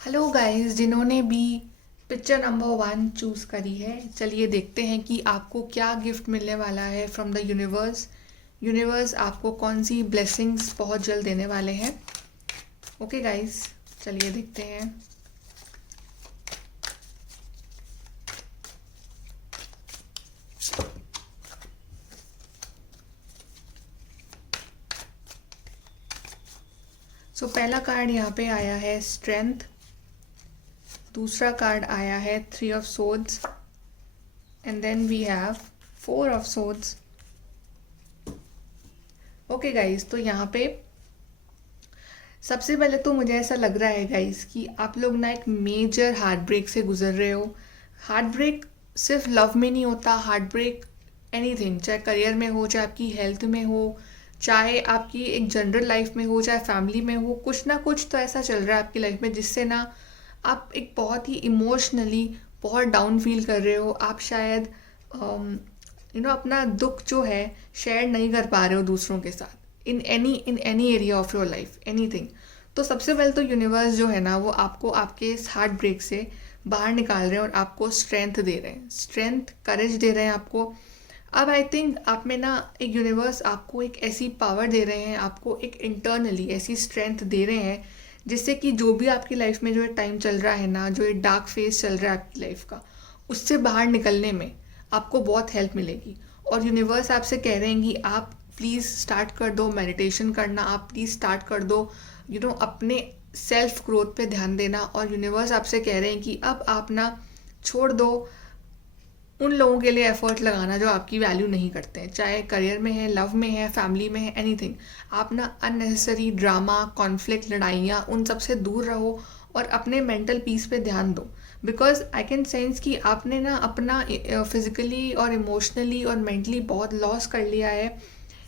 Hello guys, जिन्होंने भी picture number 1 choose करी है, चलिए देखते हैं कि आपको क्या गिफ्ट मिलने वाला है फ्रॉम द यूनिवर्स। यूनिवर्स आपको कौन सी ब्लेसिंग्स बहुत जल्द देने वाले हैं। ओके गाइस, चलिए देखते हैं। पहला कार्ड यहाँ पे आया है स्ट्रेंथ। दूसरा कार्ड आया है 3 of swords and then we have 4 of swords. Okay guys, तो यहाँ पे सबसे पहले तो मुझे ऐसा लग रहा है गाइस कि आप लोग ना एक मेजर हार्ट ब्रेक से गुजर रहे हो। हार्ट ब्रेक सिर्फ लव में नहीं होता, हार्ट ब्रेक एनीथिंग, चाहे करियर में हो, चाहे आपकी हेल्थ में हो, चाहे आपकी एक जनरल लाइफ में हो, चाहे फैमिली में हो, कुछ ना कुछ तो ऐसा चल रहा है आपकी लाइफ में जिससे ना आप एक बहुत ही इमोशनली बहुत डाउन फील कर रहे हो। आप शायद अपना दुख जो है शेयर नहीं कर पा रहे हो दूसरों के साथ in any area of your life, anything. तो सबसे पहले तो यूनिवर्स जो है ना वो आपको आपके इस हार्ट ब्रेक से बाहर निकाल रहे हैं और आपको स्ट्रेंथ दे रहे हैं, स्ट्रेंथ करेज दे रहे हैं आपको। अब आई थिंक आप में ना एक यूनिवर्स आपको एक ऐसी पावर दे रहे हैं, आपको एक इंटरनली ऐसी स्ट्रेंथ दे रहे हैं जिससे कि जो भी आपकी लाइफ में जो टाइम चल रहा है ना, जो एक डार्क फेज चल रहा है आपकी लाइफ का, उससे बाहर निकलने में आपको बहुत हेल्प मिलेगी। और यूनिवर्स आपसे कह रहे हैं कि आप प्लीज़ स्टार्ट कर दो मेडिटेशन करना, आप प्लीज़ स्टार्ट कर दो अपने सेल्फ ग्रोथ पे ध्यान देना। और यूनिवर्स आपसे कह रहे हैं कि अब आप ना छोड़ दो उन लोगों के लिए एफर्ट लगाना जो आपकी वैल्यू नहीं करते हैं, चाहे करियर में है, लव में है, फैमिली में है, एनीथिंग। आप ना अननेसेसरी ड्रामा, कॉन्फ्लिक्ट, लड़ाइयाँ, उन सब से दूर रहो और अपने मेंटल पीस पे ध्यान दो। बिकॉज आई कैन सेंस कि आपने ना अपना फिजिकली और इमोशनली और मेंटली बहुत लॉस कर लिया है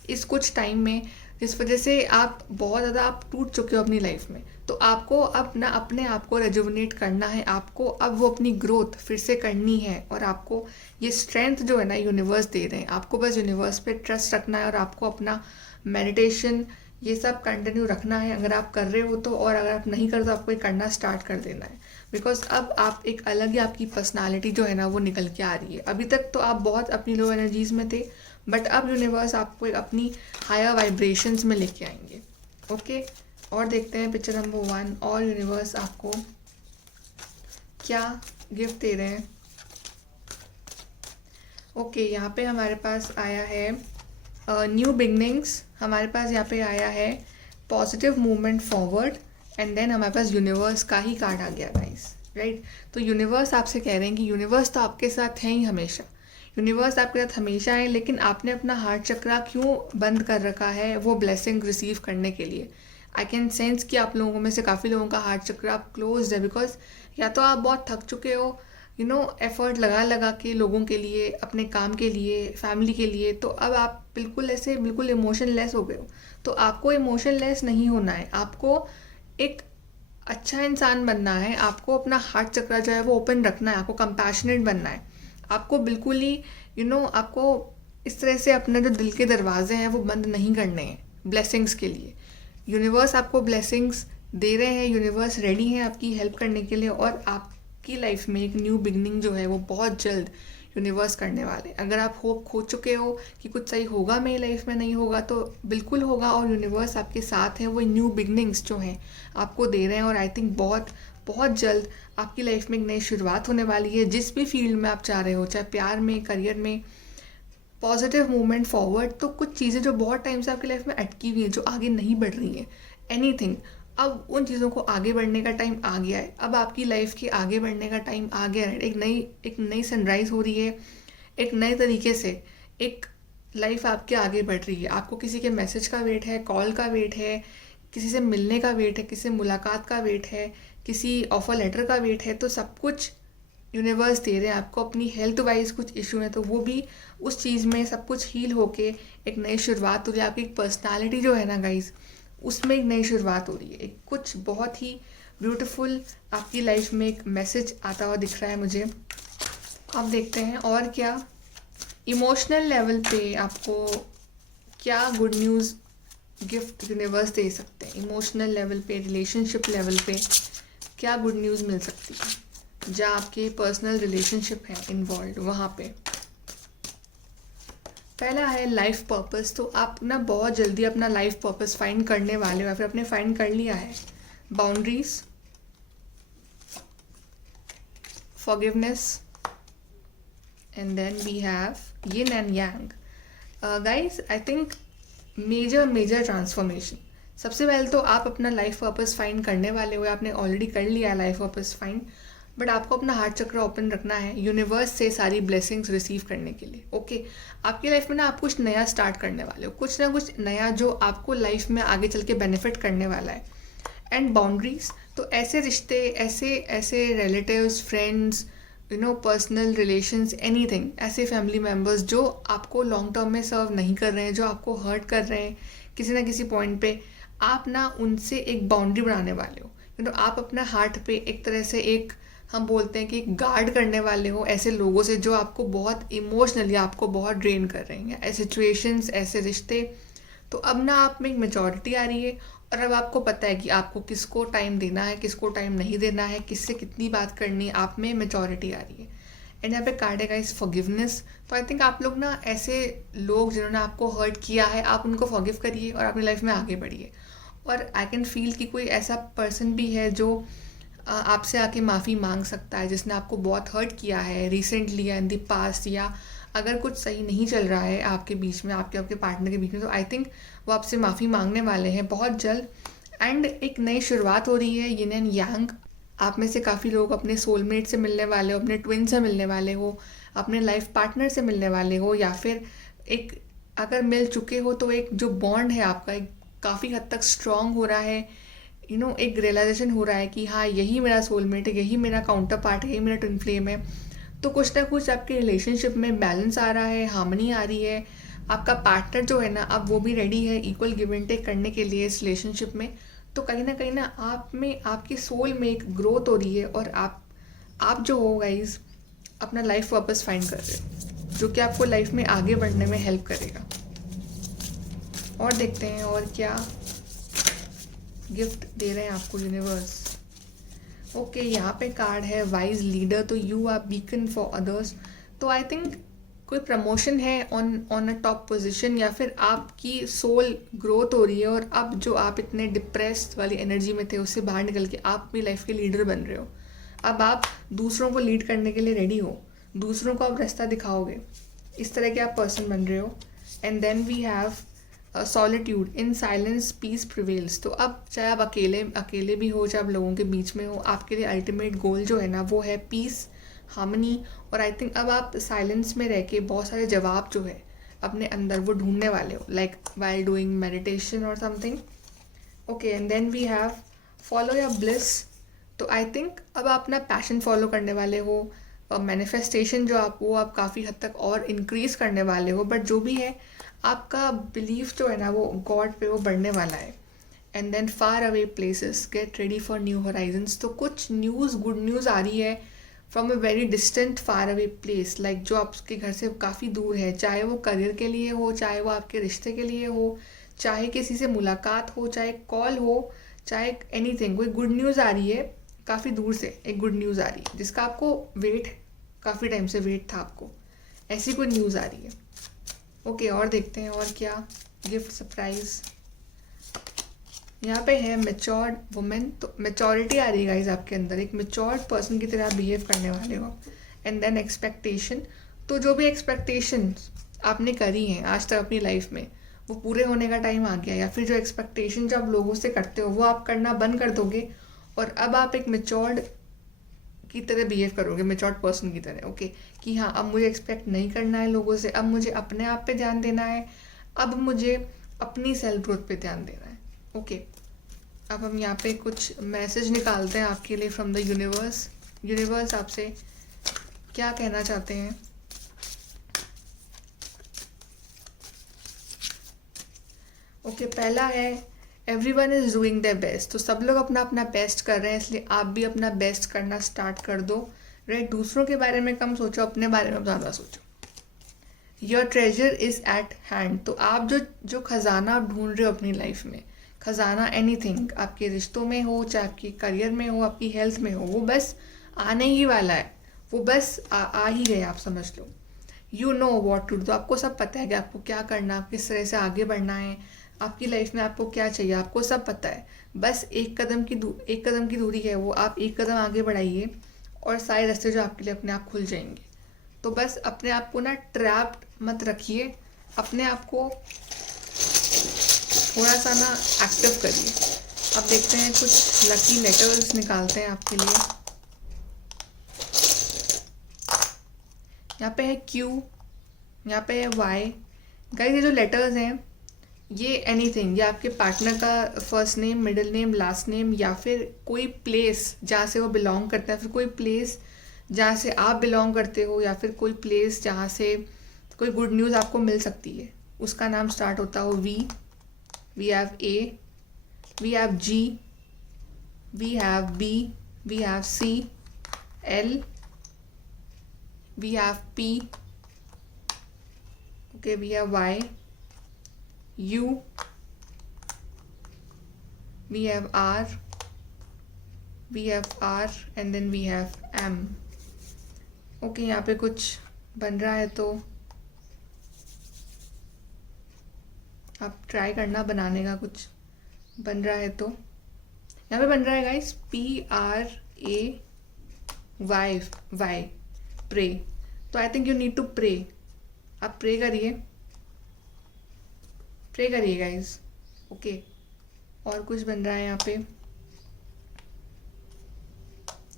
इस कुछ टाइम में, जिस वजह से आप बहुत ज़्यादा आप टूट चुके हो अपनी लाइफ में। तो आपको अब ना अपने आप को रेजुविनेट करना है, आपको अब वो अपनी ग्रोथ फिर से करनी है। और आपको ये स्ट्रेंथ जो है ना यूनिवर्स दे रहे हैं, आपको बस यूनिवर्स पे ट्रस्ट रखना है और आपको अपना मेडिटेशन ये सब कंटिन्यू रखना है अगर आप कर रहे हो तो। और अगर आप नहीं कर तो आपको ये करना स्टार्ट कर देना है। बिकॉज अब आप एक अलग ही आपकी पर्सनालिटी जो है ना वो निकल के आ रही है। अभी तक तो आप बहुत अपनी लो एनर्जीज़ में थे, बट अब यूनिवर्स आपको एक अपनी हायर वाइब्रेशंस में लेके आएंगे। ओके, और देखते हैं पिक्चर नंबर 1 और यूनिवर्स आपको क्या गिफ्ट दे रहे हैं। ओके, यहाँ पे हमारे पास आया है न्यू बिगनिंग्स, हमारे पास यहाँ पे आया है positive movement forward and then हमारे पास यूनिवर्स का ही कार्ड आ गया गाइस, राइट। तो यूनिवर्स आपसे कह रहे हैं कि यूनिवर्स तो आपके साथ है ही हमेशा, यूनिवर्स आपके साथ हमेशा है, लेकिन आपने अपना हार्ट चक्रा क्यों बंद कर रखा है वो ब्लेसिंग रिसीव करने के लिए। आई कैन सेंस कि आप लोगों में से काफ़ी लोगों का हार्ट चक्रा क्लोज है, बिकॉज या तो आप बहुत थक चुके हो एफर्ट लगा लगा के लोगों के लिए, अपने काम के लिए, फैमिली के लिए। तो अब आप बिल्कुल ऐसे बिल्कुल इमोशनलेस हो गए हो। तो आपको इमोशनलेस नहीं होना है, आपको एक अच्छा इंसान बनना है, आपको अपना हार्ट चक्र जो है वो ओपन रखना है, आपको कंपैशनेट बनना है, आपको बिल्कुल ही आपको इस तरह से अपने जो दिल के दरवाजे हैं वो बंद नहीं करने हैं ब्लेसिंग्स के लिए। यूनिवर्स आपको ब्लेसिंग्स दे रहे हैं, यूनिवर्स रेडी है आपकी हेल्प करने के लिए। और आपकी लाइफ में एक न्यू बिगनिंग जो है वो बहुत जल्द यूनिवर्स करने वाले। अगर आप होप खो चुके हो कि कुछ सही होगा मेरी लाइफ में, नहीं होगा, तो बिल्कुल होगा। और यूनिवर्स आपके साथ है, वो न्यू बिगनिंग्स जो हैं आपको दे रहे हैं। और आई थिंक बहुत बहुत जल्द आपकी लाइफ में एक नई शुरुआत होने वाली है, जिस भी फील्ड में आप चाह रहे हो, चाहे प्यार में, करियर में। पॉजिटिव मूवमेंट फॉरवर्ड, तो कुछ चीज़ें जो बहुत टाइम से आपकी लाइफ में अटकी हुई हैं, जो आगे नहीं बढ़ रही हैं, एनीथिंग, अब उन चीज़ों को आगे बढ़ने का टाइम आ गया है। अब आपकी लाइफ के आगे बढ़ने का टाइम आ गया है। एक नई सनराइज़ हो रही है, एक नए तरीके से एक लाइफ आपके आगे बढ़ रही है। आपको किसी के मैसेज का वेट है, कॉल का वेट है, किसी से मिलने का वेट है, किसी से मुलाकात का वेट है, किसी ऑफर लेटर का वेट है। तो सब कुछ यूनिवर्स दे रहे हैं आपको। अपनी हेल्थ वाइज कुछ इशू है तो वो भी उस चीज़ में सब कुछ हील होके एक नई शुरुआत हो रही है। आपकी पर्सनालिटी जो है ना गाइज, उसमें एक नई शुरुआत हो रही है। एक कुछ बहुत ही ब्यूटीफुल आपकी लाइफ में एक मैसेज आता हुआ दिख रहा है मुझे। अब देखते हैं और क्या इमोशनल लेवल पे आपको क्या गुड न्यूज़ गिफ्ट यूनिवर्स दे सकते हैं। इमोशनल लेवल पे, रिलेशनशिप लेवल पे क्या गुड न्यूज़ मिल सकती है, जहाँ आपके पर्सनल रिलेशनशिप हैं इन्वॉल्व वहाँ पे। पहला है लाइफ पर्पस। तो आप ना बहुत जल्दी अपना लाइफ पर्पस फाइंड करने वाले हो या फिर आपने फाइंड कर लिया है। Boundaries, forgiveness, and then we have yin and yang. Guys, I think major transformation. सबसे पहले तो आप अपना लाइफ पर्पस फाइंड करने वाले हो, आपने ऑलरेडी कर लिया है लाइफ पर्पस फाइंड, बट आपको अपना हार्ट चक्र ओपन रखना है यूनिवर्स से सारी ब्लेसिंग्स रिसीव करने के लिए। ओके, आपकी लाइफ में ना आप कुछ नया स्टार्ट करने वाले हो, कुछ ना कुछ नया जो आपको लाइफ में आगे चल के बेनिफिट करने वाला है। एंड बाउंड्रीज, तो ऐसे रिश्ते, ऐसे relatives, friends, personal relations, anything, ऐसे फैमिली मेम्बर्स जो आपको लॉन्ग टर्म में सर्व नहीं कर रहे हैं, जो आपको हर्ट कर रहे हैं किसी ना किसी पॉइंट पे, आप ना उनसे एक बाउंड्री बनाने वाले हो। आप अपना हार्ट पे एक तरह से एक, हम बोलते हैं कि गार्ड करने वाले हो ऐसे लोगों से जो आपको बहुत इमोशनली आपको बहुत ड्रेन कर रहे हैं, ऐसे सिचुएशंस, ऐसे रिश्ते। तो अब ना आप में एक मैच्योरिटी आ रही है और अब आपको पता है कि आपको किसको टाइम देना है, किसको टाइम नहीं देना है, किससे कितनी बात करनी है, आप में मैच्योरिटी आ रही है। एंड यहाँ पे कार्ड है गाइस फॉरगिवनेस। तो आई थिंक आप लोग ना ऐसे लोग जिन्होंने आपको हर्ट किया है, आप उनको फॉरगिव करिए और अपनी लाइफ में आगे बढ़िए। और आई कैन फील कि कोई ऐसा पर्सन भी है जो आपसे आके माफ़ी मांग सकता है, जिसने आपको बहुत हर्ट किया है रिसेंटली या इन दी पास्ट, या अगर कुछ सही नहीं चल रहा है आपके बीच में, आपके पार्टनर के बीच में, तो आई थिंक वो आपसे माफ़ी मांगने वाले हैं बहुत जल्द। एंड एक नई शुरुआत हो रही है, यिन एंड यांग। आप में से काफ़ी लोग अपने सोलमेट से मिलने वाले हो, अपने ट्विन से मिलने वाले हो, अपने लाइफ पार्टनर से मिलने वाले हो, या फिर एक अगर मिल चुके हो तो एक जो बॉन्ड है आपका एक काफ़ी हद तक स्ट्रॉन्ग हो रहा है। एक रियलाइजेशन हो रहा है कि हाँ, यही मेरा सोलमेट है, यही मेरा काउंटर पार्ट है, यही मेरा ट्विन फ्लेम है। तो कुछ ना कुछ आपके रिलेशनशिप में बैलेंस आ रहा है, हार्मनी आ रही है। आपका पार्टनर जो है ना, अब वो भी रेडी है इक्वल गिव एंड टेक करने के लिए इस रिलेशनशिप में। तो कहीं ना आप में, आपकी सोल में एक ग्रोथ हो रही है और आप जो हो गाइज अपना लाइफ पर्पस फाइंड कर रहे हो, जो कि आपको लाइफ में आगे बढ़ने में हेल्प करेगा। और देखते हैं और क्या गिफ्ट दे रहे हैं आपको यूनिवर्स। ओके, यहाँ पे कार्ड है वाइज लीडर। तो you are beacon for others. तो आई थिंक कोई प्रमोशन है ऑन अ टॉप पोजीशन, या फिर आपकी सोल ग्रोथ हो रही है और अब जो आप इतने डिप्रेस्ड वाली एनर्जी में थे उससे बाहर निकल के आप भी लाइफ के लीडर बन रहे हो। अब आप दूसरों को लीड करने के लिए रेडी हो, दूसरों को आप रास्ता दिखाओगे, इस तरह के आप पर्सन बन रहे हो। And then we have solitude, in silence peace prevails. तो अब चाहे आप अकेले भी हो, चाहे आप लोगों के बीच में हो, आपके लिए अल्टीमेट गोल जो है ना वो है पीस, हार्मनी। और आई थिंक अब आप साइलेंस में रह के बहुत सारे जवाब जो है अपने अंदर वो ढूंढने वाले हो, लाइक वाइल डूइंग मेडिटेशन और something. Okay, and then we have follow your bliss. तो आई थिंक अब आप अपना पैशन फॉलो करने वाले हो, मैनिफेस्टेशन जो आप काफ़ी हद तक और इंक्रीज़ करने वाले हो। बट जो भी है आपका बिलीफ जो है ना वो गॉड पे वो बढ़ने वाला है। And then far away places, get ready for new horizons. तो कुछ न्यूज़, गुड न्यूज़ आ रही है from a very distant far away place, like जो आपके घर से काफ़ी दूर है, चाहे वो करियर के लिए हो, चाहे वो आपके रिश्ते के लिए हो, चाहे किसी से मुलाकात हो, चाहे कॉल हो, चाहे एनीथिंग। कोई गुड न्यूज़ आ रही है काफ़ी दूर से, एक गुड न्यूज़ आ रही है जिसका आपको वेट, काफ़ी टाइम से वेट था आपको, ऐसी कोई न्यूज़ आ रही है। ओके, और देखते हैं और क्या गिफ्ट सरप्राइज। यहाँ पे है मैच्योर्ड वुमेन। तो मैच्योरिटी आ रही है गाइज आपके अंदर, एक मैच्योर्ड पर्सन की तरह बिहेव करने वाले हो। And then expectation. तो जो भी एक्सपेक्टेशन आपने करी हैं आज तक अपनी लाइफ में वो पूरे होने का टाइम आ गया, या फिर जो एक्सपेक्टेशन जो आप लोगों से करते हो वो आप करना बंद कर दोगे और अब आप एक मैच्योर्ड की तरह बिहेव करोगे, मैच्योर्ड पर्सन की तरह। ओके, कि हाँ, अब मुझे एक्सपेक्ट नहीं करना है लोगों से, अब मुझे अपने आप पे ध्यान देना है, अब मुझे अपनी सेल्फ ग्रोथ पे ध्यान देना है। ओके, अब हम यहाँ पे कुछ मैसेज निकालते हैं आपके लिए फ्रॉम द यूनिवर्स। यूनिवर्स आपसे क्या कहना चाहते हैं। ओके, पहला है everyone is doing their best. तो सब लोग अपना अपना बेस्ट कर रहे हैं, इसलिए आप भी अपना बेस्ट करना स्टार्ट कर दो। राइट, दूसरों के बारे में कम सोचो, अपने बारे में ज़्यादा सोचो। Your treasure is eight hand. तो आप जो खजाना ढूंढ रहे हो अपनी लाइफ में, खजाना एनीथिंग, आपके रिश्तों में हो, चाहे आपके करियर में हो, आपकी हेल्थ में हो, वो बस आने ही वाला है। वो बस आ ही गए, आप समझ लो। You know what to do, तो आपको सब पता है कि आपको क्या करना, आप किस तरह से आगे बढ़ना है, आपकी लाइफ में आपको क्या चाहिए, आपको सब पता है। बस एक कदम की दूरी है वो, आप एक कदम आगे बढ़ाइए और सारे रास्ते जो आपके लिए अपने आप खुल जाएंगे। तो बस अपने आप को ना ट्रैप्ड मत रखिए, अपने आप को थोड़ा सा ना एक्टिव करिए। अब देखते हैं कुछ लकी लेटर्स निकालते हैं आपके लिए। यहाँ पे है क्यू, यहाँ पे है वाई। गाइस ये जो लेटर्स हैं ये एनीथिंग, ये आपके पार्टनर का first name, middle name, last name, या फिर कोई प्लेस जहाँ से वो बिलोंग करता है, फिर कोई प्लेस जहाँ से आप बिलोंग करते हो, या फिर कोई प्लेस जहाँ से कोई गुड न्यूज़ आपको मिल सकती है, उसका नाम स्टार्ट होता हो we have A, we have G, we have B, we have C, L, we have P, okay, we have Y, U, we have R, and then we have M. Okay, यहाँ पे कुछ बन रहा है तो आप ट्राई करना बनाने का, कुछ बन रहा है तो। यहाँ पे बन रहा है गाइस PRAY, प्रे। तो I think you need to pray, आप प्रे करिए गाइज। ओके, और कुछ बन रहा है यहाँ पे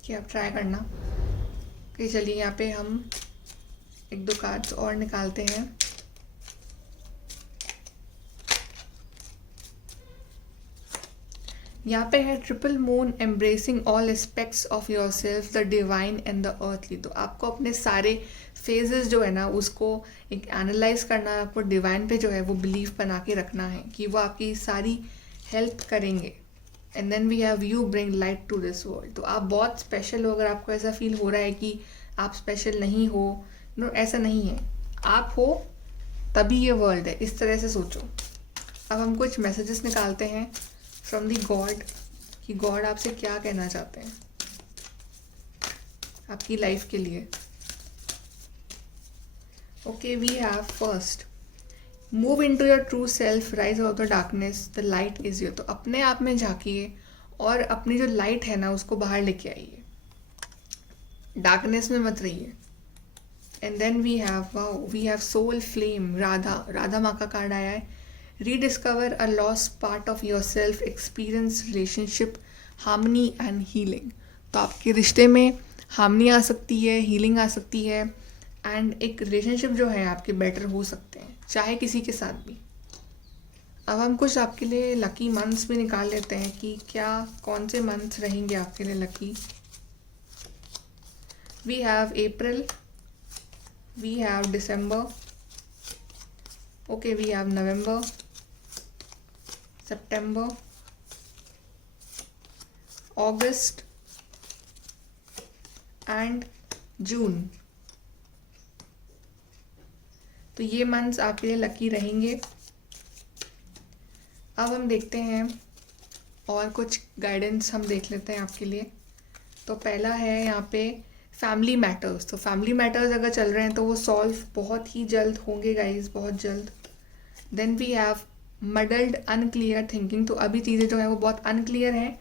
कि आप ट्राई करना। ओके चलिए, यहाँ पे हम एक दो कार्ड्स और निकालते हैं। यहाँ पे है triple moon, embracing all aspects of your self, the divine and the earthly. तो आपको अपने सारे फेजेस जो है ना उसको एक एनालाइज करना है, आपको डिवाइन पे जो है वो बिलीव बना के रखना है कि वो आपकी सारी हेल्प करेंगे। And then we have you bring light to this world. तो आप बहुत स्पेशल हो। अगर आपको ऐसा फील हो रहा है कि आप स्पेशल नहीं हो, नो ऐसा नहीं है, आप हो तभी ये वर्ल्ड है, इस तरह से सोचो। अब हम कुछ मैसेजेस निकालते हैं फ्रॉम दी गॉड कि गॉड आपसे क्या कहना चाहते हैं आपकी लाइफ के लिए। Okay, we have first, move in to your true self, rise out the darkness, the light is your. तो अपने आप में झांकिए और अपनी जो लाइट है ना उसको बाहर लेके आइए, डार्कनेस में मत रहिए। And then we have soul flame, Radha माँ का कार्ड आया है। Rediscover a lost part of your self, experience relationship harmony and healing. तो आपके रिश्ते में हार्मनी आ सकती है, हीलिंग आ सकती है, एंड एक रिलेशनशिप जो है आपके बेटर हो सकते हैं, चाहे किसी के साथ भी। अब हम कुछ आपके लिए लकी मंथ्स भी निकाल लेते हैं कि क्या कौन से मंथ्स रहेंगे आपके लिए lucky. We have April, we have December, okay, we have November, September, August and June। तो ये मंथ्स आपके लिए लकी रहेंगे। अब हम देखते हैं और कुछ गाइडेंस हम देख लेते हैं आपके लिए। तो पहला है यहाँ पे फैमिली मैटर्स। तो फैमिली मैटर्स अगर चल रहे हैं तो वो सॉल्व बहुत ही जल्द होंगे गाइज, बहुत जल्द। Then we have muddled unclear thinking. तो अभी चीज़ें जो है वो बहुत अनक्लियर हैं,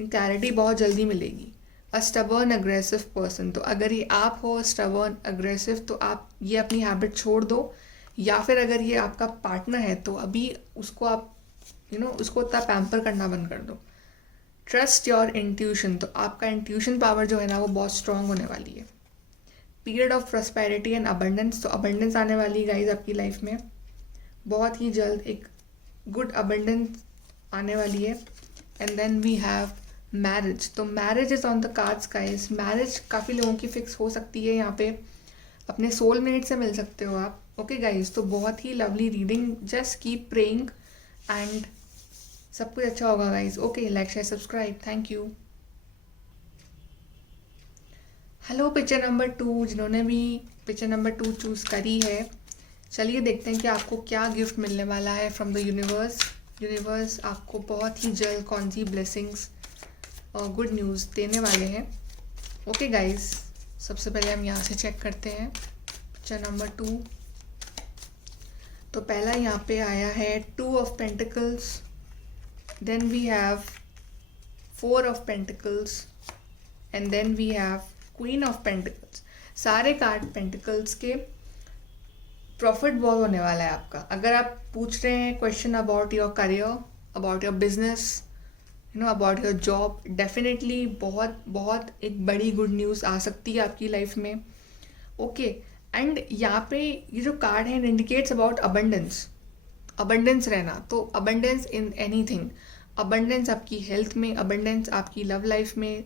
क्लैरिटी बहुत जल्दी मिलेगी। अ स्टबर्न अग्रेसिव पर्सन। तो अगर ये आप हो स्टबर्न अग्रेसिव तो आप ये अपनी हैबिट छोड़ दो, या फिर अगर ये आपका पार्टनर है तो अभी उसको आप उसको उतना पैम्पर करना बंद कर दो। Trust your intuition. तो आपका इंट्यूशन पावर जो है ना वो बहुत स्ट्रांग होने वाली है। Period of prosperity and abundance. तो अबंडेंस आने वाली है गाइज आपकी लाइफ में बहुत ही जल्द, एक गुड अबंडेंस आने वाली है। And then we have marriage. तो marriage is on the cards guys. Marriage काफ़ी लोगों की फिक्स हो सकती है, यहाँ पे अपने सोलमेट से मिल सकते हो आप। ओके गाइज, तो बहुत ही lovely reading, just keep praying and सब कुछ अच्छा होगा guys. Okay, like share subscribe, thank you. Hello picture number 2, जिन्होंने भी पिक्चर नंबर 2 चूज़ करी है, चलिए देखते हैं कि आपको क्या गिफ्ट मिलने वाला है फ्रॉम द यूनिवर्स। यूनिवर्स आपको बहुत ही जल्द कौन सी ब्लेसिंग्स और गुड न्यूज़ देने वाले हैं। ओके गाइस, सबसे पहले हम यहाँ से चेक करते हैं पिक्चर नंबर 2। तो पहला यहाँ पे आया है 2 of pentacles, then we have 4 of pentacles and then we have queen of pentacles. सारे कार्ड पेंटिकल्स के। प्रॉफिट बहुत होने वाला है आपका। अगर आप पूछ रहे हैं question about your career, about your business, about your job, definitely बहुत बहुत एक बड़ी गुड न्यूज़ आ सकती है आपकी लाइफ में। ओके, एंड यहाँ पे ये जो कार्ड है इंडिकेट्स अबाउट अबंडेंस रहना। तो अबंडेंस इन एनीथिंग, अबंडेंस आपकी हेल्थ में, अबंडेंस आपकी लव लाइफ में,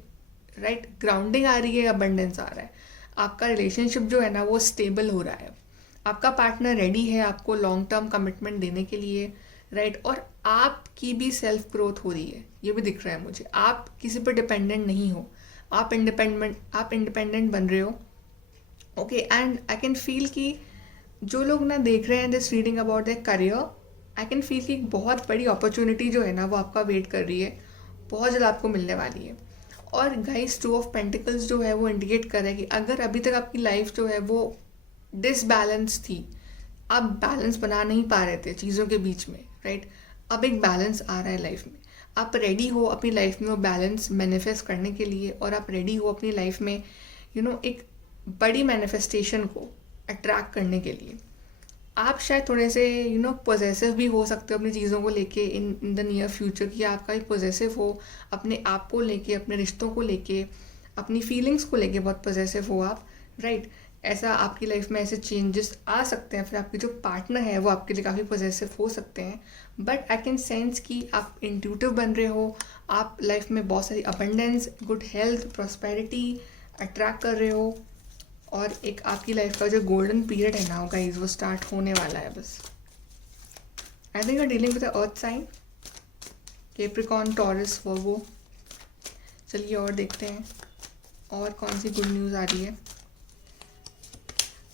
राइट। ग्राउंडिंग आ रही है, अबंडेंस आ रहा है। आपका रिलेशनशिप जो है ना वो स्टेबल हो रहा है। आपका पार्टनर रेडी है आपको लॉन्ग टर्म कमिटमेंट देने के लिए, राइट। और आपकी भी सेल्फ ग्रोथ हो रही है, ये भी दिख रहा है मुझे। आप किसी पर डिपेंडेंट नहीं हो, आप इंडिपेंडेंट बन रहे हो। Okay, and I can feel कि जो लोग ना देख रहे हैं this reading about the career, I can feel कि एक बहुत बड़ी अपॉर्चुनिटी जो है ना वो आपका वेट कर रही है, बहुत जल्द आपको मिलने वाली है। और गाइस 2 ऑफ पेंटिकल्स जो है वो इंडिकेट कर रहा है कि अगर अभी तक आपकी लाइफ जो है वो डिसबैलेंस थी, आप बैलेंस बना नहीं पा रहे थे चीज़ों के बीच में, राइट। अब एक बैलेंस आ रहा है लाइफ में। आप रेडी हो अपनी लाइफ में वो बैलेंस मैनिफेस्ट करने के लिए, और आप रेडी हो अपनी लाइफ में एक बड़ी मैनिफेस्टेशन को अट्रैक्ट करने के लिए। आप शायद थोड़े से पॉजेसिव भी हो सकते हो अपनी चीज़ों को लेके इन द नियर फ्यूचर, कि आपका एक पॉजेसिव हो अपने आप को लेके, अपने रिश्तों को लेके, अपनी फीलिंग्स को लेके बहुत पॉजेसिव हो आप, राइट। ऐसा आपकी लाइफ में ऐसे चेंजेस आ सकते हैं। फिर आपके जो पार्टनर है वो आपके लिए काफ़ी पॉजेसिव हो सकते हैं। बट आई कैन सेंस कि आप इंट्यूटिव बन रहे हो, आप लाइफ में बहुत सारी abundance, good health, prosperity attract कर रहे हो। और एक आपकी लाइफ का जो गोल्डन पीरियड है ना गाइस वो स्टार्ट होने वाला है बस। I think you are dealing with earth sign, Capricorn, Taurus, Virgo. चलिए और देखते हैं और कौन सी गुड न्यूज़ आ रही है।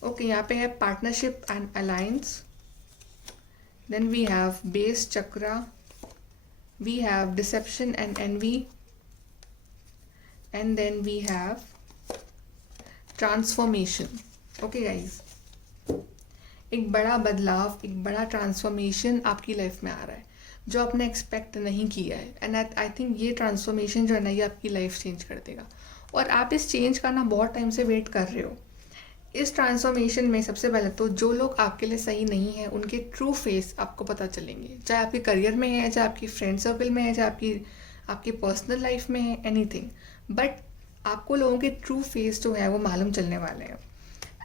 ओके, यहाँ पे है partnership and alliance, then we have base chakra, we have deception and envy, and then we have transformation. Okay guys, एक बड़ा बदलाव, एक बड़ा ट्रांसफॉर्मेशन आपकी लाइफ में आ रहा है जो आपने एक्सपेक्ट नहीं किया है। एंड आई थिंक ये ट्रांसफॉर्मेशन जो है ना ये आपकी लाइफ चेंज कर देगा। और आप इस चेंज का ना बहुत टाइम से वेट कर रहे हो। इस ट्रांसफॉर्मेशन में सबसे पहले तो जो लोग आपके लिए सही नहीं है उनके ट्रू फेस आपको पता चलेंगे, चाहे आपके करियर में है, चाहे आपकी फ्रेंड सर्कल में है, चाहे आपकी पर्सनल लाइफ में है, एनीथिंग। बट आपको लोगों के ट्रू फेस जो है वो मालूम चलने वाले हैं।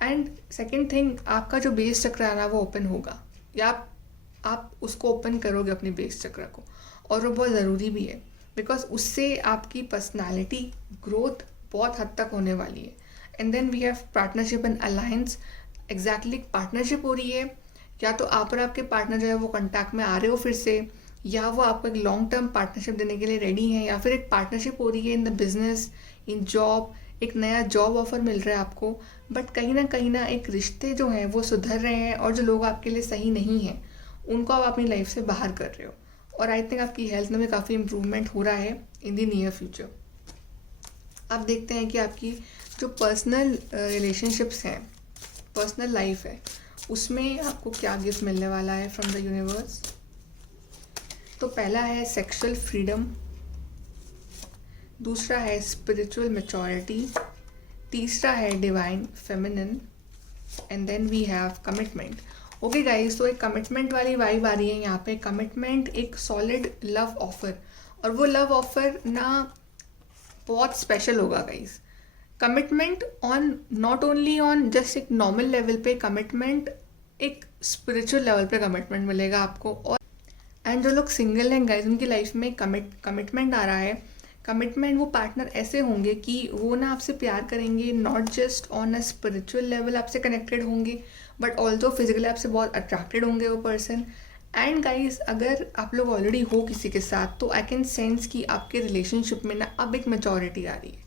एंड सेकेंड थिंग, आपका जो बेस चक्र है ना वो ओपन होगा, या आप उसको ओपन करोगे अपने बेस चक्र को। और वो बहुत ज़रूरी भी है, बिकॉज उससे आपकी पर्सनालिटी ग्रोथ बहुत हद तक होने वाली है। And then we have partnership and alliance. Exactly partnership हो रही है, या तो आप और आपके पार्टनर जो है वो कॉन्टैक्ट में आ रहे हो फिर से, या वो आपको एक लॉन्ग टर्म पार्टनरशिप देने के लिए रेडी है, या फिर एक पार्टनरशिप हो रही है in the business, in job, एक नया जॉब ऑफर मिल रहा है आपको। बट कहीं ना एक रिश्ते जो हैं वो सुधर रहे हैं, और जो लोग आपके लिए सही नहीं हैं उनको आप अपनी लाइफ से बाहर कर रहे हो। और आई थिंक आपकी हेल्थ में भी काफ़ी इम्प्रूवमेंट हो रहा है इन दी नियर फ्यूचर। अब देखते हैं कि आपकी जो पर्सनल रिलेशनशिप्स हैं, पर्सनल लाइफ है, उसमें आपको क्या गिफ्ट मिलने वाला है फ्रॉम द यूनिवर्स। तो पहला है सेक्सुअल फ्रीडम, दूसरा है स्पिरिचुअल मैच्योरिटी, तीसरा है divine feminine, and then we have commitment. Okay guys, तो एक कमिटमेंट वाली वाइब आ रही है यहाँ पे। कमिटमेंट, एक सॉलिड लव ऑफर, और वो लव ऑफर ना बहुत स्पेशल होगा guys. Commitment on not only on just एक नॉर्मल लेवल पे कमिटमेंट, एक स्पिरिचुअल लेवल पे कमिटमेंट मिलेगा आपको। और एंड जो लोग सिंगल हैं गाइस, उनकी लाइफ में कमिटमेंट आ रहा है। कमिटमेंट, वो पार्टनर ऐसे होंगे कि वो ना आपसे प्यार करेंगे, not just on a spiritual level आपसे कनेक्टेड होंगे, बट ऑल्सो फिजिकली आपसे बहुत अट्रैक्टेड होंगे वो पर्सन। एंड गाइस, अगर आप लोग ऑलरेडी हो किसी के साथ, तो आई कैन सेंस कि आपके रिलेशनशिप में ना अब एक मैच्योरिटी आ रही है।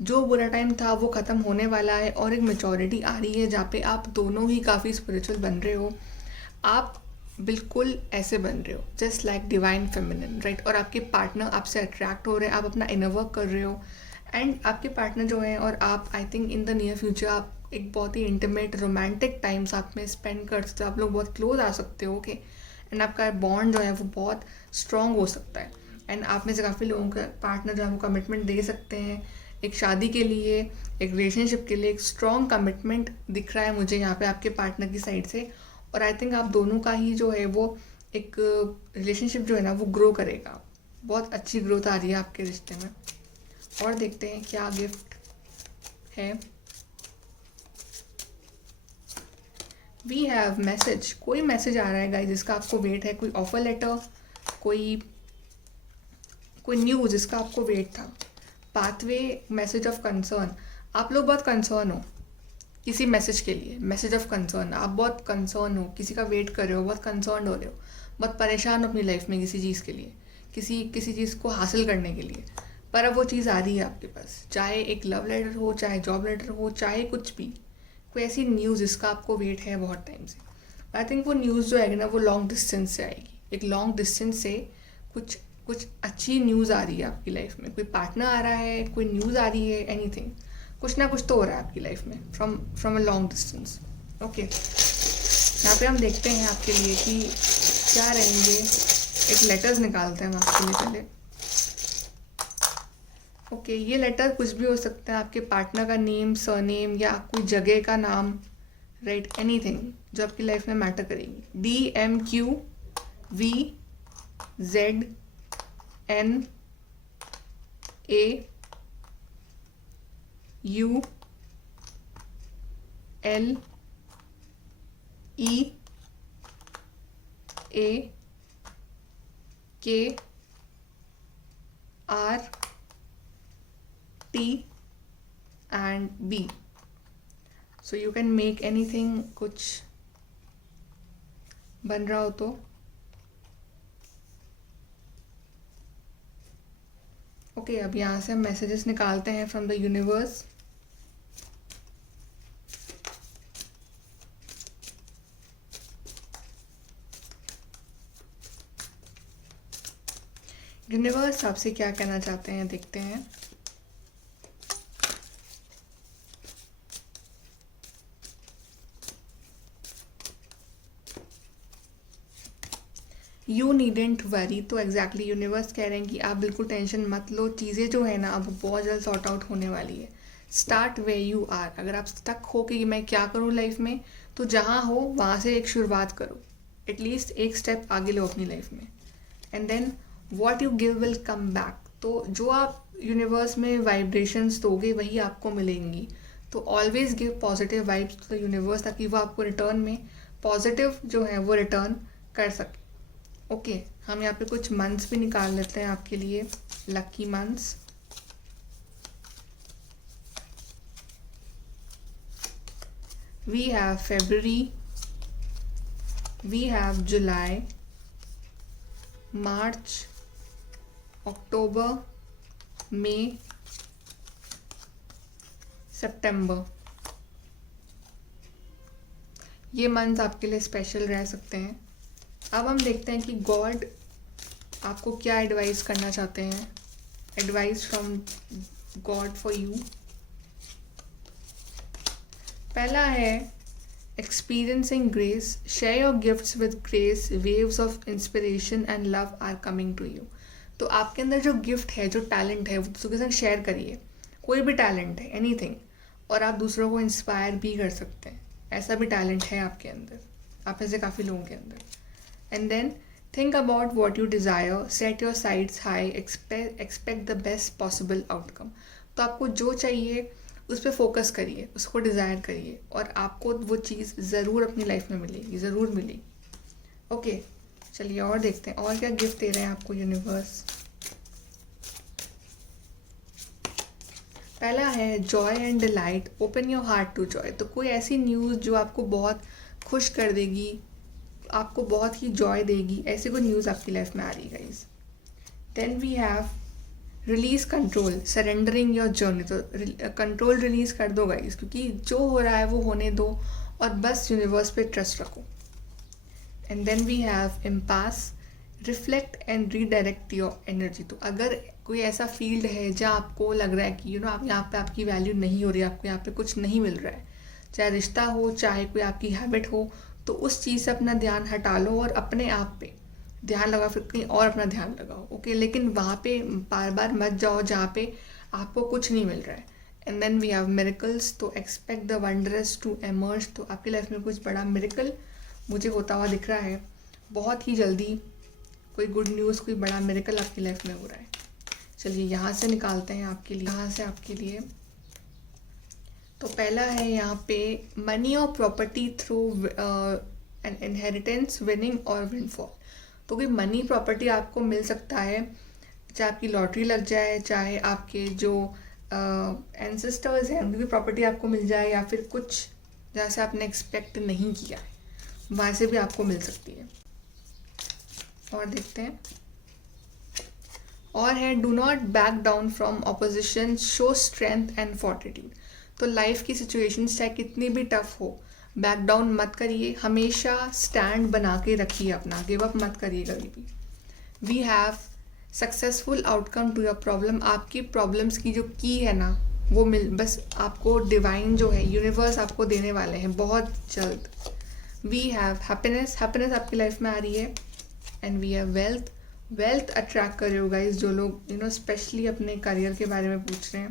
जो बुरा टाइम था वो ख़त्म होने वाला है, और एक मैच्योरिटी आ रही है जहाँ पे आप दोनों ही काफ़ी स्पिरिचुअल बन रहे हो। आप बिल्कुल ऐसे बन रहे हो, just like divine feminine, right. और आपके पार्टनर आपसे अट्रैक्ट हो रहे हैं, आप अपना इनर वर्क कर रहे हो, एंड आपके पार्टनर जो है और आप, I think in the near future आप एक बहुत ही इंटीमेट रोमांटिक टाइम्स आप में स्पेंड कर सकते हो, आप लोग बहुत क्लोज आ सकते हो, ओके। एंड आपका बॉन्ड जो है वो बहुत स्ट्रॉन्ग हो सकता है, एंड आप में से काफ़ी लोगों का पार्टनर जो है वो कमिटमेंट दे सकते हैं एक शादी के लिए, एक रिलेशनशिप के लिए। एक स्ट्रॉन्ग कमिटमेंट दिख रहा है मुझे यहाँ पे आपके पार्टनर की साइड से, और आई थिंक आप दोनों का ही जो है वो एक रिलेशनशिप जो है ना वो ग्रो करेगा, बहुत अच्छी ग्रोथ आ रही है आपके रिश्ते में। और देखते हैं क्या गिफ्ट है। वी हैव मैसेज, कोई मैसेज आ रहा है गाइस जिसका आपको वेट है, कोई ऑफर लेटर, कोई न्यूज़ जिसका आपको वेट था। पाथवे, मैसेज ऑफ कंसर्न, आप लोग बहुत कंसर्न हो किसी मैसेज के लिए, मैसेज ऑफ कंसर्न, आप बहुत कंसर्न हो, किसी का वेट कर रहे हो, बहुत कंसर्न हो रहे हो, बहुत परेशान हो अपनी लाइफ में किसी चीज़ के लिए, किसी चीज़ को हासिल करने के लिए, पर अब वो चीज़ आ रही है आपके पास, चाहे एक लव लेटर हो, चाहे जॉब लेटर हो, चाहे कुछ भी, कोई ऐसी न्यूज़ जिसका आपको वेट है बहुत टाइम से। आई थिंक वो न्यूज़ जो आएगी ना वो लॉन्ग डिस्टेंस से आएगी, एक लॉन्ग डिस्टेंस से कुछ कुछ अच्छी न्यूज़ आ रही है आपकी लाइफ में, कोई पार्टनर आ रहा है, कोई न्यूज़ आ रही है, एनीथिंग, कुछ ना कुछ तो हो रहा है आपकी लाइफ में from a long distance, okay. यहाँ पे हम देखते हैं आपके लिए कि क्या रहेंगे, एक लेटर्स निकालते हैं हम आपके लिए पहले, ओके। ये लेटर कुछ भी हो सकता है, आपके पार्टनर का नेम, सरनेम, या कोई जगह का नाम, राइट, एनीथिंग जो आपकी लाइफ में मैटर करेगी। DMQVZNAAULEAKRT and B. So you can make anything, कुछ बन रहा हो तो, ओके। अब यहाँ से हम मैसेजेस निकालते हैं फ्रॉम द यूनिवर्स। यूनिवर्स आपसे क्या कहना चाहते हैं, देखते हैं। यू नीडेंट वरी, तो एग्जैक्टली यूनिवर्स कह रहे हैं कि आप बिल्कुल टेंशन मत लो, चीज़ें जो है ना अब बहुत जल्द सॉर्ट आउट होने वाली है। स्टार्ट वे यू आर, अगर आप स्टक हो कि मैं क्या करूँ लाइफ में, तो जहाँ हो वहाँ से एक शुरुआत करो, एटलीस्ट एक स्टेप आगे लो अपनी लाइफ में, and then what you give will come back. तो जो आप यूनिवर्स में वाइब्रेशंस दोगे वही आपको मिलेंगी, तो always give positive vibes to the universe, ताकि वो आपको रिटर्न में पॉजिटिव जो है वो रिटर्न कर सके, ओके। हम यहाँ पे कुछ मंथ्स भी निकाल लेते हैं आपके लिए, lucky months. We have February, we have July, March, October, May, September। ये मंथ्स आपके लिए स्पेशल रह सकते हैं। अब हम देखते हैं कि गॉड आपको क्या एडवाइस करना चाहते हैं, advice from God for you. पहला है experiencing grace, share your gifts with grace, waves of inspiration and love are coming to you. तो आपके अंदर जो गिफ्ट है, जो टैलेंट है, वो दूसरों के साथ शेयर करिए, कोई भी टैलेंट है, एनीथिंग, और आप दूसरों को इंस्पायर भी कर सकते हैं, ऐसा भी टैलेंट है आपके अंदर, आप ऐसे काफ़ी लोगों के अंदर। And then think about what you desire, set your sights high, expect the best possible outcome। तो आपको जो चाहिए उस पर फोकस करिए, उसको डिज़ायर करिए, और आपको वो चीज़ ज़रूर अपनी लाइफ में मिलेगी, ज़रूर मिलेगी, ओके। चलिए और देखते हैं और क्या गिफ्ट दे रहे हैं आपको यूनिवर्स। पहला है joy and delight, open your heart to joy. तो कोई ऐसी न्यूज़ जो आपको बहुत खुश कर देगी, आपको बहुत ही जॉय देगी, ऐसी कोई न्यूज़ आपकी लाइफ में आ रही है guys. Then we have release control, surrendering your journey. तो कंट्रोल रिलीज कर दो गाइस, क्योंकि जो हो रहा है वो होने दो, और बस यूनिवर्स पे ट्रस्ट रखो। And then we have impasse, reflect and redirect your energy. तो अगर कोई ऐसा फील्ड है जहाँ आपको लग रहा है कि आप यहाँ पे आपकी वैल्यू नहीं हो रही, आपको यहाँ पे कुछ नहीं मिल रहा है, चाहे रिश्ता हो, चाहे कोई आपकी हैबिट हो, तो उस चीज़ से अपना ध्यान हटा लो और अपने आप पे ध्यान लगाओ, फिर कहीं और अपना ध्यान लगाओ। ओके, लेकिन वहाँ पे बार बार मत जाओ जहाँ पे आपको कुछ नहीं मिल रहा है। And then we have miracles, तो expect the wondrous to emerge. तो आपकी लाइफ में कुछ बड़ा मिरेकल मुझे होता हुआ दिख रहा है, बहुत ही जल्दी कोई गुड न्यूज़, कोई बड़ा मिरेकल आपकी लाइफ में हो रहा है। चलिए यहाँ से निकालते हैं आपके लिए, यहाँ से आपके लिए। तो पहला है यहाँ पे मनी और property through an inheritance, winning और विनफॉल। तो कोई मनी प्रॉपर्टी आपको मिल सकता है, चाहे आपकी लॉटरी लग जाए, चाहे आपके जो एंसेस्टर्स हैं उनकी भी प्रॉपर्टी आपको मिल जाए, या फिर कुछ जहाँ से आपने एक्सपेक्ट नहीं किया है वहाँ से भी आपको मिल सकती है। और देखते हैं, और है do not back down from opposition, show strength and fortitude. तो लाइफ की सिचुएशंस चाहे कितनी भी टफ हो, बैक डाउन मत करिए, हमेशा स्टैंड बना के रखिए अपना, गिव अप मत करिए कभी भी। We have successful outcome to your problem. आपकी प्रॉब्लम्स की जो की है ना वो बस आपको डिवाइन जो है, यूनिवर्स आपको देने वाले हैं बहुत जल्द। वी हैव हैप्पीनेस, हैप्पीनेस आपकी लाइफ में आ रही है। And we have wealth, wealth attract कर रहे हो गाइज, जो लोग स्पेशली अपने करियर के बारे में पूछ रहे हैं।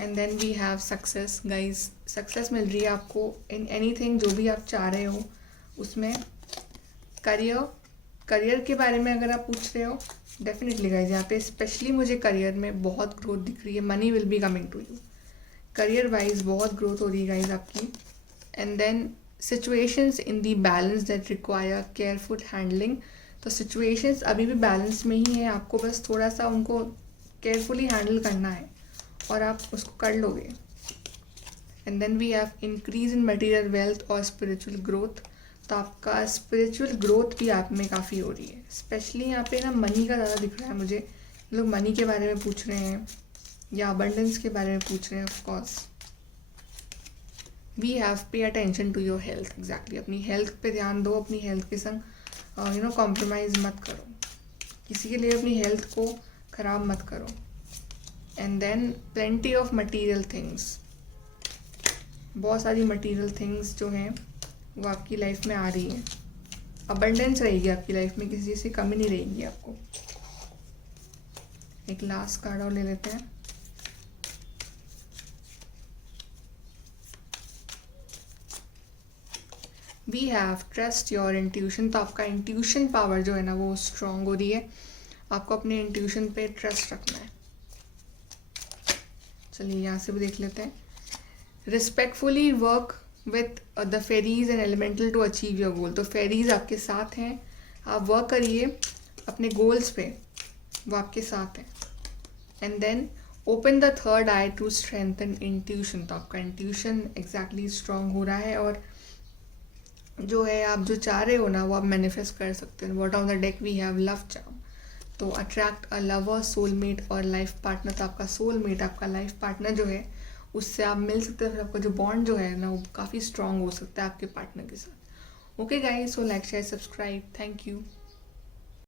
And then we have success guys, success मिल रही है आपको इन एनीथिंग, जो भी आप चाह रहे हो उसमें। करियर के बारे में अगर आप पूछ रहे हो, डेफिनेटली गाइज यहाँ पे स्पेशली मुझे करियर में बहुत ग्रोथ दिख रही है। Money will be coming to you, career wise बहुत ग्रोथ हो रही है गाइज आपकी। And then situations in the balance that require careful handling. तो सिचुएशंस अभी भी बैलेंस में ही है, आपको बस थोड़ा सा उनको केयरफुली हैंडल करना है और आप उसको कर लोगे। And then we have increase in material wealth और स्पिरिचुअल ग्रोथ। तो आपका स्पिरिचुअल ग्रोथ भी आप में काफ़ी हो रही है, स्पेशली यहाँ पे ना मनी का ज़्यादा दिख रहा है मुझे। लोग मनी के बारे में पूछ रहे हैं या अबंडेंस के बारे में पूछ रहे हैं। Of course we have pay attention to your health, exactly अपनी हेल्थ पे ध्यान दो, अपनी हेल्थ के संग कॉम्प्रोमाइज़ मत करो, किसी के लिए अपनी हेल्थ को ख़राब मत करो। And then plenty of material things, बहुत सारी मटीरियल थिंग्स जो हैं वो आपकी लाइफ में आ रही हैं। अबंडेंस रहेगी आपकी लाइफ में, किसी चीज़ से कमी नहीं रहेगी आपको। एक लास्ट कार्ड और ले लेते हैं। We have trust your intuition. तो आपका इंट्यूशन पावर जो है ना वो स्ट्रॉन्ग हो रही है, आपको अपने इंट्यूशन पे ट्रस्ट रखना है। चलिए यहाँ से भी देख लेते हैं। Respectfully work with the fairies and elemental to achieve your goal. तो फेरीज आपके साथ हैं, आप वर्क करिए अपने गोल्स पे, वो आपके साथ हैं। And then open the third eye to strengthen intuition. तो आपका इंट्यूशन एग्जैक्टली स्ट्रॉन्ग हो रहा है और जो है आप जो चाह रहे हो ना वो आप मैनिफेस्ट कर सकते हो। Bottom of the deck we have love charm. तो अट्रैक्ट अ लवर, सोलमेट और लाइफ पार्टनर। तो आपका सोलमेट, आपका लाइफ पार्टनर जो है उससे आप मिल सकते हो, फिर आपका जो बॉन्ड जो है ना वो काफ़ी स्ट्रॉन्ग हो सकता है आपके पार्टनर के साथ। Okay guys, so like share subscribe, thank you.